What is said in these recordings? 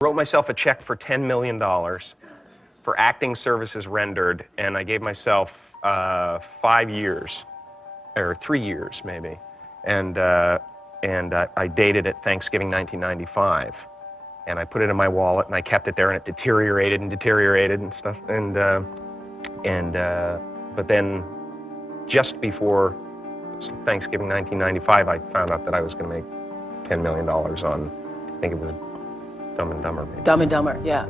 Wrote myself a check for $10 million for acting services rendered, and I gave myself 5 years, or 3 years maybe, and I dated it Thanksgiving 1995, and I put it in my wallet, and I kept it there, and it deteriorated and stuff, but then just before Thanksgiving 1995, I found out that I was going to make $10 million on, I think it was Dumb and Dumber, maybe. Dumb and Dumber, yeah.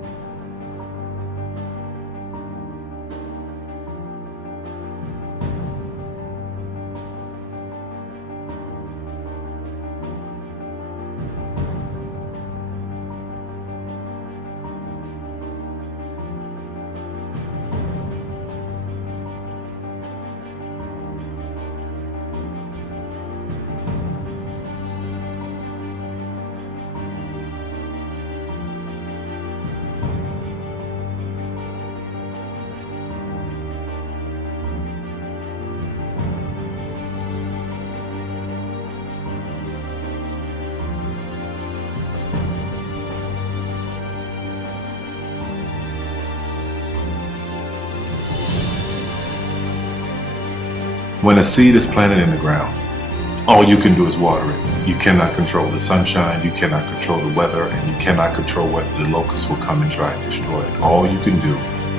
When a seed is planted in the ground, all you can do is water it. You cannot control the sunshine, you cannot control the weather, and you cannot control whether the locusts will come and try and destroy it. All you can do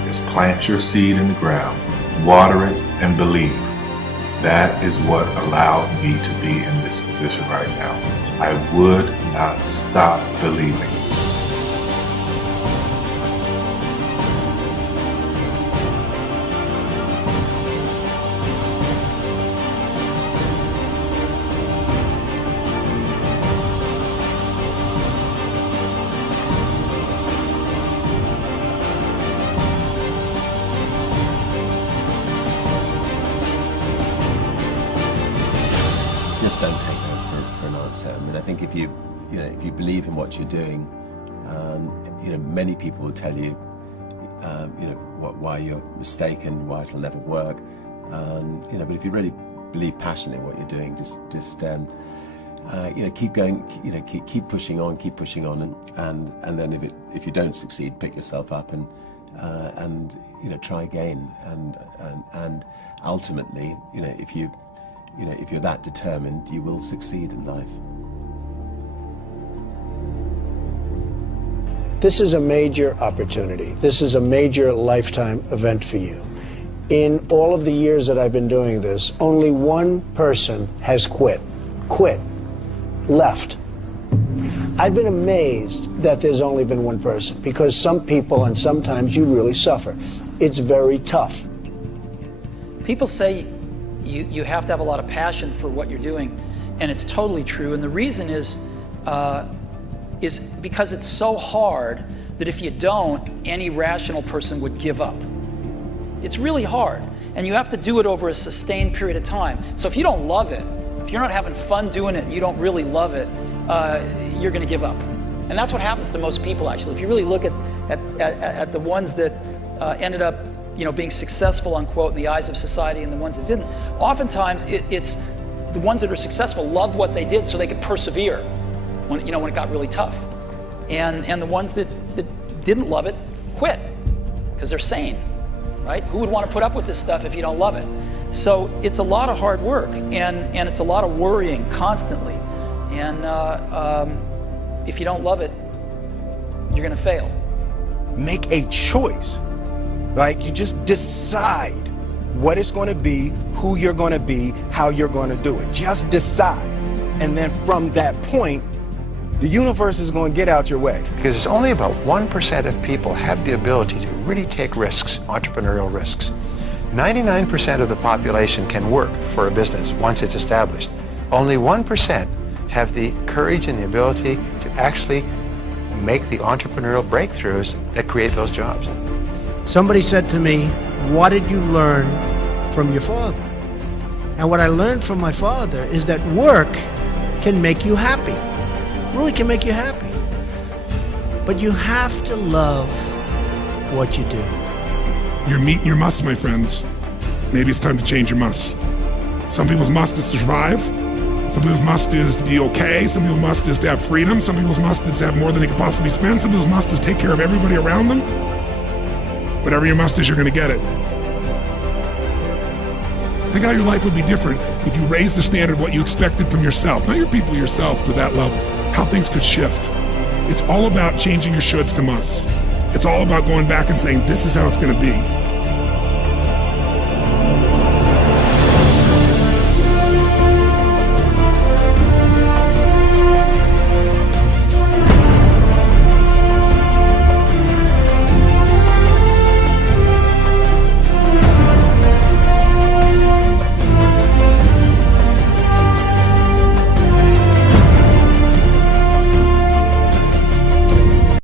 is plant your seed in the ground, water it, and believe. That is what allowed me to be in this position right now. I would not stop believing. Just don't take that for an answer. I mean, I think if you believe in what you're doing, many people will tell you, why you're mistaken, why it'll never work. But if you really believe passionately in what you're doing, just keep going. Keep pushing on, and then if you don't succeed, pick yourself up and try again. And ultimately, if you're that determined, you will succeed in life. This is a major opportunity. This is a major lifetime event for you. In all of the years that I've been doing this, only one person has quit, left. I've been amazed that there's only been one person, because some people, and sometimes you really suffer. It's very tough. People say you have to have a lot of passion for what you're doing, and it's totally true. And the reason is because it's so hard that if you don't, any rational person would give up. It's really hard, and you have to do it over a sustained period of time. So if you don't love it, if you're not having fun doing it, and you don't really love it, you're going to give up. And that's what happens to most people, actually. If you really look at the ones that ended up being successful, unquote, in the eyes of society, and the ones that didn't, oftentimes it's the ones that are successful loved what they did so they could persevere when it got really tough. And the ones that didn't love it quit because they're sane, right? Who would want to put up with this stuff if you don't love it? So it's a lot of hard work, and it's a lot of worrying constantly. And if you don't love it, you're going to fail. Make a choice. Like, you just decide what it's going to be, who you're going to be, how you're going to do it. Just decide. And then from that point, the universe is going to get out your way. Because it's only about 1% of people have the ability to really take risks, entrepreneurial risks. 99% of the population can work for a business once it's established. Only 1% have the courage and the ability to actually make the entrepreneurial breakthroughs that create those jobs. Somebody said to me, what did you learn from your father? And what I learned from my father is that work can make you happy. Really can make you happy. But you have to love what you do. You're meeting your must, my friends. Maybe it's time to change your must. Some people's must is to survive. Some people's must is to be okay. Some people's must is to have freedom. Some people's must is to have more than they could possibly spend. Some people's must is take care of everybody around them. Whatever your must is, you're going to get it. Think how your life would be different if you raised the standard of what you expected from yourself, not your people, yourself, to that level. How things could shift. It's all about changing your shoulds to musts. It's all about going back and saying, this is how it's going to be.